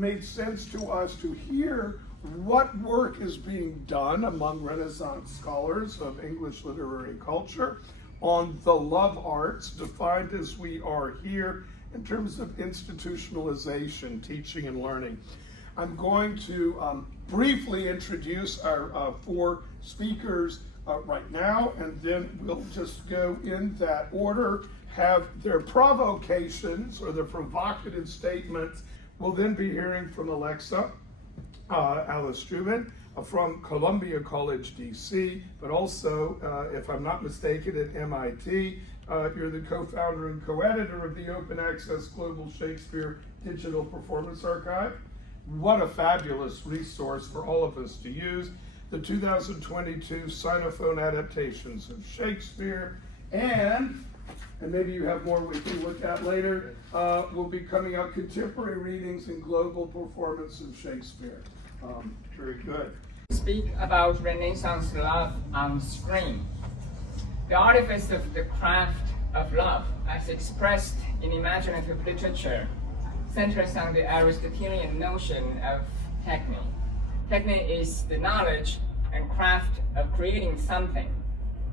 made sense to us to hear what work is being done among Renaissance scholars of English literary culture on the love arts, defined as we are here in terms of institutionalization, teaching and learning. I'm going to briefly introduce our four speakers right now, and then we'll just go in that order, have their provocations or their provocative statements. We'll then be hearing from Alexa, Alice Joubin, from Columbia College, DC, but also, if I'm not mistaken, at MIT. You're the co-founder and co-editor of the Open Access Global Shakespeare Digital Performance Archive. What a fabulous resource for all of us to use. The 2022 Sinophone adaptations of Shakespeare, and maybe you have more we can look at later, will be coming out contemporary readings in global performance of Shakespeare. Very good. Speak about Renaissance love on screen. The artifice of the craft of love, as expressed in imaginative literature, centers on the Aristotelian notion of techné. Techné is the knowledge and craft of creating something.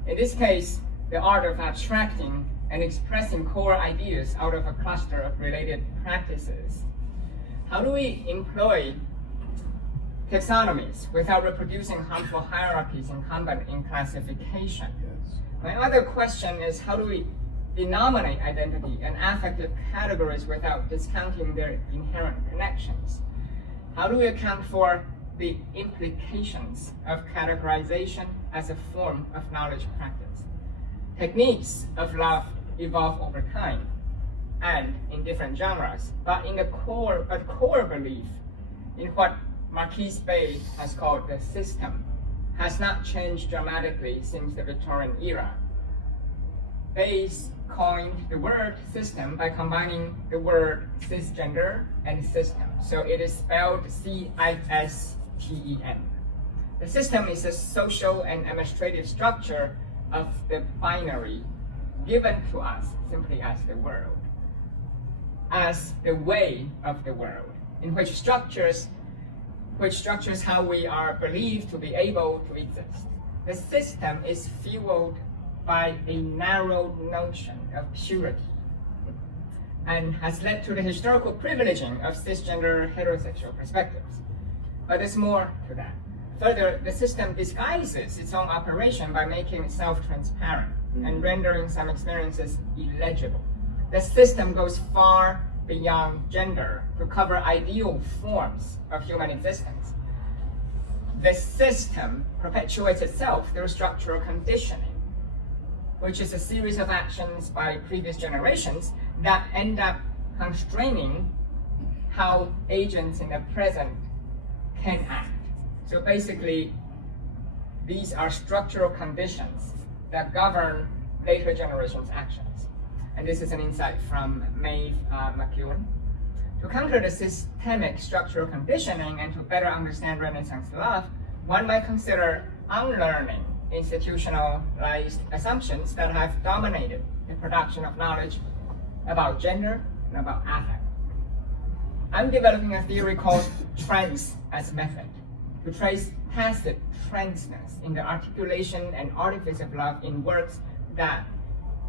In this case, the art of abstracting and expressing core ideas out of a cluster of related practices. How do we employ taxonomies without reproducing harmful hierarchies incumbent in classification? Yes. My other question is, how do we denominate identity and affective categories without discounting their inherent connections? How do we account for the implications of categorization as a form of knowledge practice? Techniques of love evolve over time and in different genres, but in the core belief in what Marquis Bey has called the system has not changed dramatically since the Victorian era. Bey coined the word system by combining the word cisgender and system. So it is spelled C-I-S-T-E-M. The system is a social and administrative structure of the binary given to us simply as the world, as the way of the world, in which structures how we are believed to be able to exist. The system is fueled by a narrow notion of purity and has led to the historical privileging of cisgender heterosexual perspectives. But there's more to that. Further, the system disguises its own operation by making itself transparent and rendering some experiences illegible. The system goes far beyond gender to cover ideal forms of human existence. The system perpetuates itself through structural conditioning, which is a series of actions by previous generations that end up constraining how agents in the present can act. So basically, these are structural conditions that govern later generations' actions. And this is an insight from Maeve McEwen. To counter the systemic structural conditioning and to better understand Renaissance love, one might consider unlearning institutionalized assumptions that have dominated the production of knowledge about gender and about affect. I'm developing a theory called trans as method to trace tacit transness in the articulation and artifice of love in works that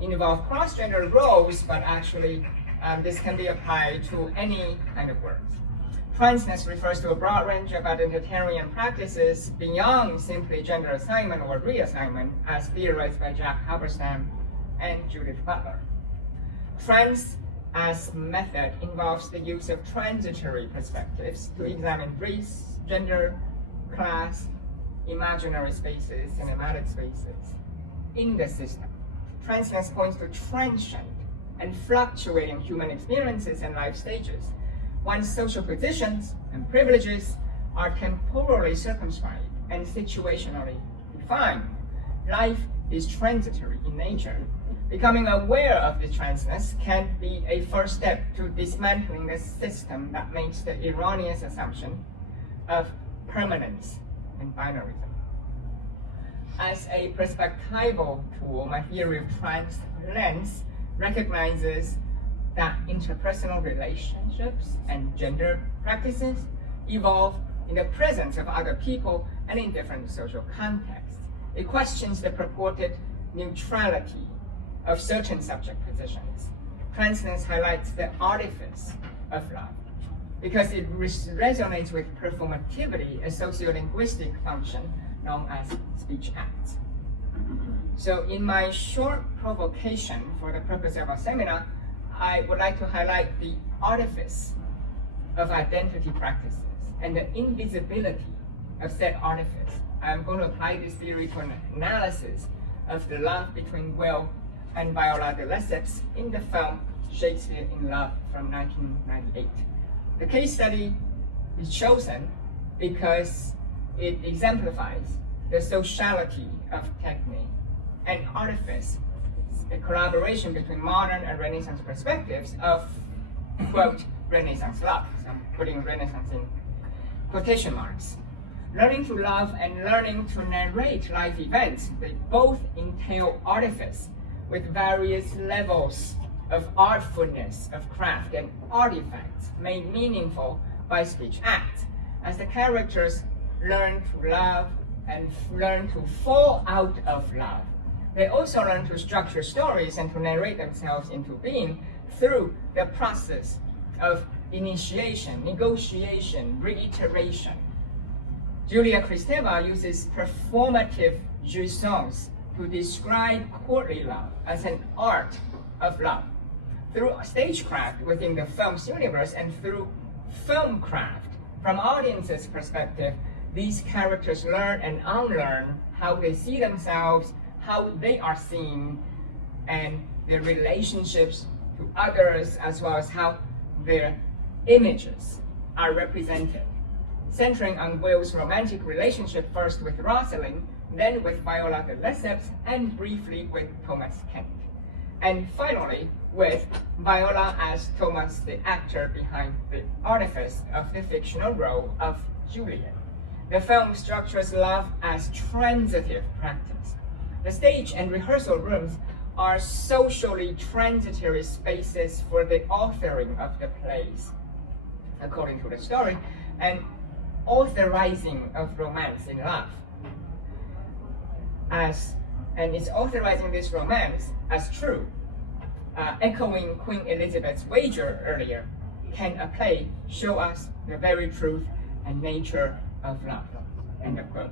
involve cross-gender roles, but actually this can be applied to any kind of works. Transness refers to a broad range of identitarian practices beyond simply gender assignment or reassignment, as theorized by Jack Halberstam and Judith Butler. Trans as method involves the use of transitory perspectives to examine race, gender, class, imaginary spaces, cinematic spaces in the system. Transness points to transient and fluctuating human experiences and life stages. One's social positions and privileges are temporally circumscribed and situationally defined. Life is transitory in nature. Becoming aware of the transness can be a first step to dismantling the system that makes the erroneous assumption of permanence and binarism. As a perspectival tool, my theory of trans lens recognizes that interpersonal relationships and gender practices evolve in the presence of other people and in different social contexts. It questions the purported neutrality of certain subject positions. Transcendence highlights the artifice of love because it resonates with performativity, a sociolinguistic function known as speech acts. So in my short provocation for the purpose of our seminar, I would like to highlight the artifice of identity practices and the invisibility of said artifice. I'm going to apply this theory to an analysis of the love between Will and Viola de Lesseps in the film Shakespeare in Love from 1998. The case study is chosen because it exemplifies the sociality of techné and artifice, a collaboration between modern and Renaissance perspectives of, quote, Renaissance love. So I'm putting Renaissance in quotation marks. Learning to love and learning to narrate life events, they both entail artifice with various levels of artfulness, of craft, and artifacts made meaningful by speech acts. As the characters learn to love and learn to fall out of love, they also learn to structure stories and to narrate themselves into being through the process of initiation, negotiation, reiteration. Julia Kristeva uses performative jouissance to describe courtly love as an art of love. Through stagecraft within the film's universe and through filmcraft, from audience's perspective, these characters learn and unlearn how they see themselves, how they are seen, and their relationships to others, as well as how their images are represented, centering on Will's romantic relationship first with Rosalind, then with Viola de Lesseps, and briefly with Thomas Kent. And finally, with Viola as Thomas, the actor behind the artifice of the fictional role of Juliet. The film structures love as transitive practice. The stage and rehearsal rooms are socially transitory spaces for the authoring of the plays, according to the story, and authorizing of romance in love. And it's authorizing this romance as true. Echoing Queen Elizabeth's wager earlier, can a play show us the very truth and nature of love? End of quote.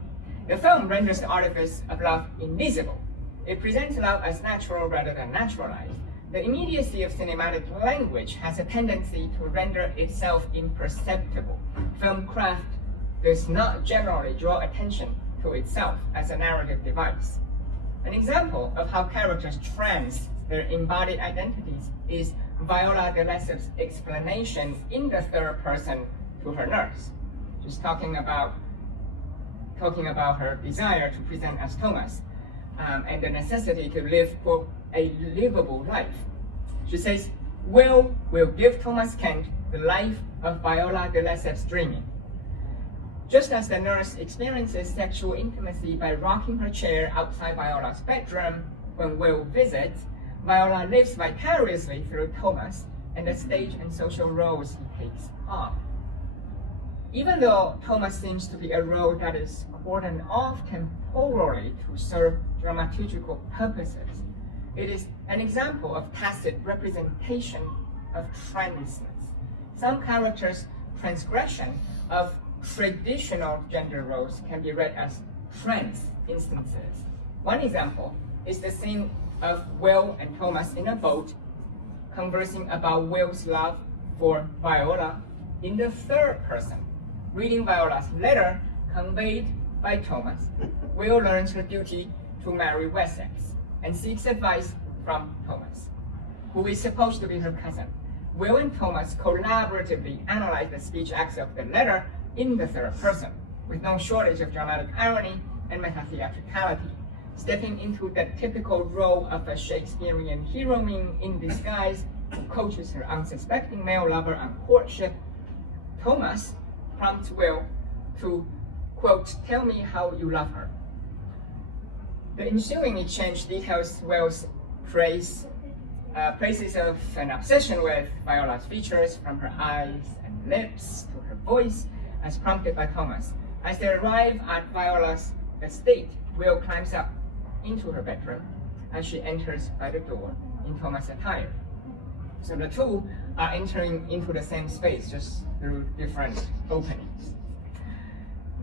The film renders the artifice of love invisible. It presents love as natural rather than naturalized. The immediacy of cinematic language has a tendency to render itself imperceptible. Film craft does not generally draw attention to itself as a narrative device. An example of how characters trans their embodied identities is Viola de Lesseps' explanation in the third person to her nurse. She's talking about her desire to present as Thomas and the necessity to live, quote, a livable life. She says, Will give Thomas Kent the life of Viola de Lesseps' dreaming. Just as the nurse experiences sexual intimacy by rocking her chair outside Viola's bedroom when Will visits, Viola lives vicariously through Thomas and the stage and social roles he takes on. Even though Thomas seems to be a role that is cordoned off temporally to serve dramaturgical purposes, it is an example of tacit representation of transness. Some characters' transgression of traditional gender roles can be read as trans instances. One example is the scene of Will and Thomas in a boat conversing about Will's love for Viola in the third person. Reading Viola's letter conveyed by Thomas, Will learns her duty to marry Wessex and seeks advice from Thomas, who is supposed to be her cousin. Will and Thomas collaboratively analyze the speech acts of the letter in the third person, with no shortage of dramatic irony and meta-theatricality, stepping into the typical role of a Shakespearean heroine in disguise who coaches her unsuspecting male lover on courtship. Thomas prompts Will to, quote, tell me how you love her. The ensuing exchange details Will's praise places of an obsession with Viola's features, from her eyes and lips to her voice, as prompted by Thomas. As they arrive at Viola's estate, Will climbs up into her bedroom as she enters by the door in Thomas' attire. So the two are entering into the same space, just through different openings.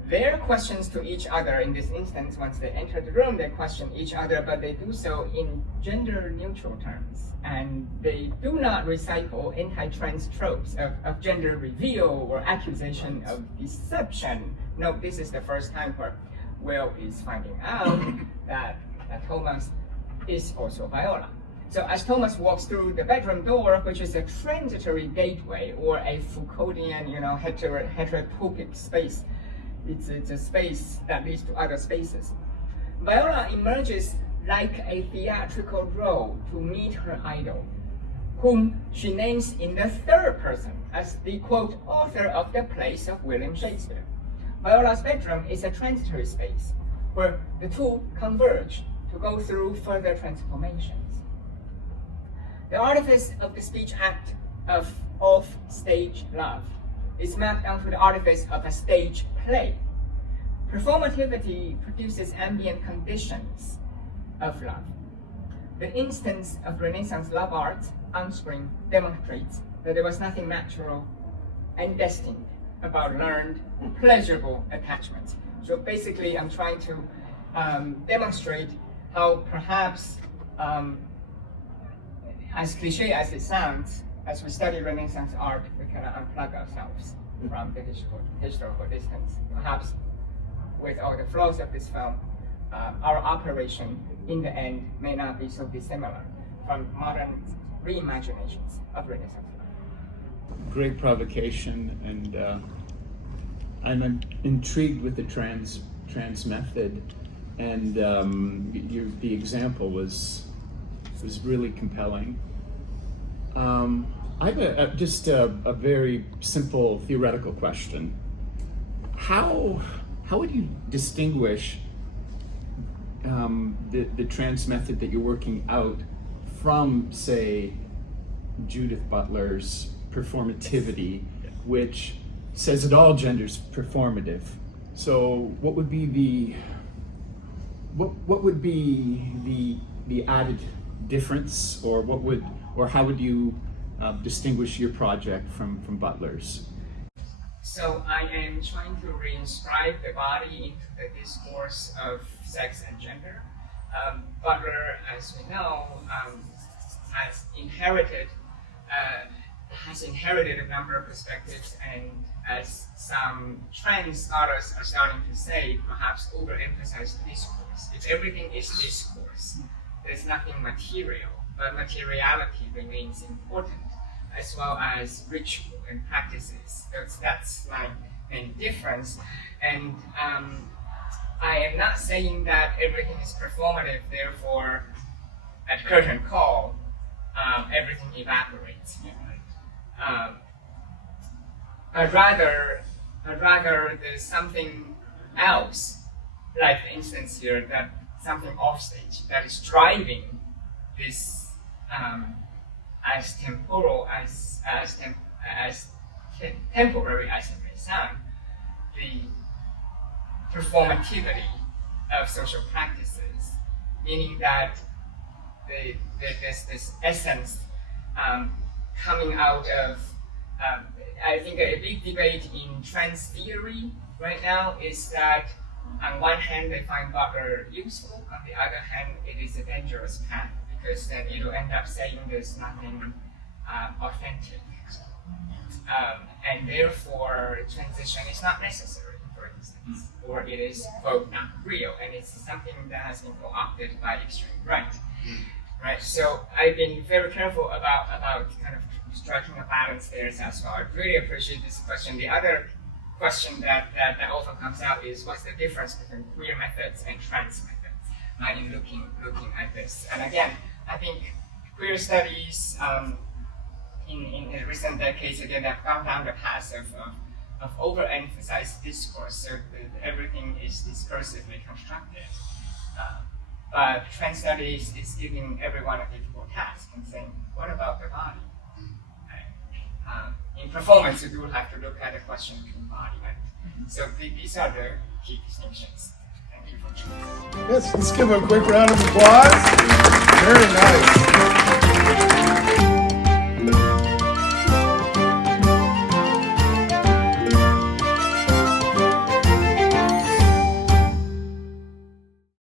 Their questions to each other in this instance, once they enter the room, they question each other, but they do so in gender-neutral terms. And they do not recycle anti-trans tropes of gender reveal or accusation of deception. No, this is the first time where Will is finding out that Thomas is also Viola. So as Thomas walks through the bedroom door, which is a transitory gateway or a Foucauldian, heterotopic space, it's a space that leads to other spaces. Viola emerges like a theatrical role to meet her idol, whom she names in the third person as the, quote, author of the plays of William Shakespeare. Viola's bedroom is a transitory space where the two converge to go through further transformations. The artifice of the speech act of off-stage love is mapped onto the artifice of a stage play. Performativity produces ambient conditions of love. The instance of Renaissance love art, Onscreen, demonstrates that there was nothing natural and destined about learned, pleasurable attachments. So basically, I'm trying to demonstrate how perhaps, as cliche as it sounds, as we study Renaissance art, we cannot unplug ourselves from the historical distance. Perhaps with all the flaws of this film, our operation in the end may not be so dissimilar from modern reimaginations of Renaissance art. Great provocation, and I'm intrigued with the trans method, and the example was really compelling. I have just a very simple theoretical question. How would you distinguish the trans method that you're working out from, say, Judith Butler's performativity, which says that all gender's performative? So what would be the added difference, or how would you distinguish your project from Butler's? So I am trying to reinscribe the body into the discourse of sex and gender. Butler, as we know, has inherited a number of perspectives, and as some trans scholars are starting to say, perhaps overemphasize discourse. If everything is discourse, there's nothing material, but materiality remains important, as well as ritual and practices. That's my main difference. And I am not saying that everything is performative, therefore, at curtain call, everything evaporates. But rather there's something else, like for instance here, that something offstage that is driving this as temporary as it may sound, the performativity of social practices, meaning that there's this essence coming out of, I think a big debate in trans theory right now is that on one hand they find Butler useful, on the other hand it is a dangerous path, because then it'll end up saying there's nothing authentic. And therefore transition is not necessary, for instance, or it is, quote, not real, and it's something that has been co-opted by extreme right. Right, so I've been very careful about kind of striking a balance there as well. I really appreciate this question. The other question that often comes out is, what's the difference between queer methods and trans methods in looking at this? And again, I think queer studies in recent decades, again, have gone down the path of overemphasized discourse, so that everything is discursively constructed. But trans studies is giving everyone a difficult task and saying, what about the body? Right? In performance, you will have to look at the question of embodiment. So these are the key distinctions. Thank you for joining. Yes, let's give a quick round of applause. Very nice.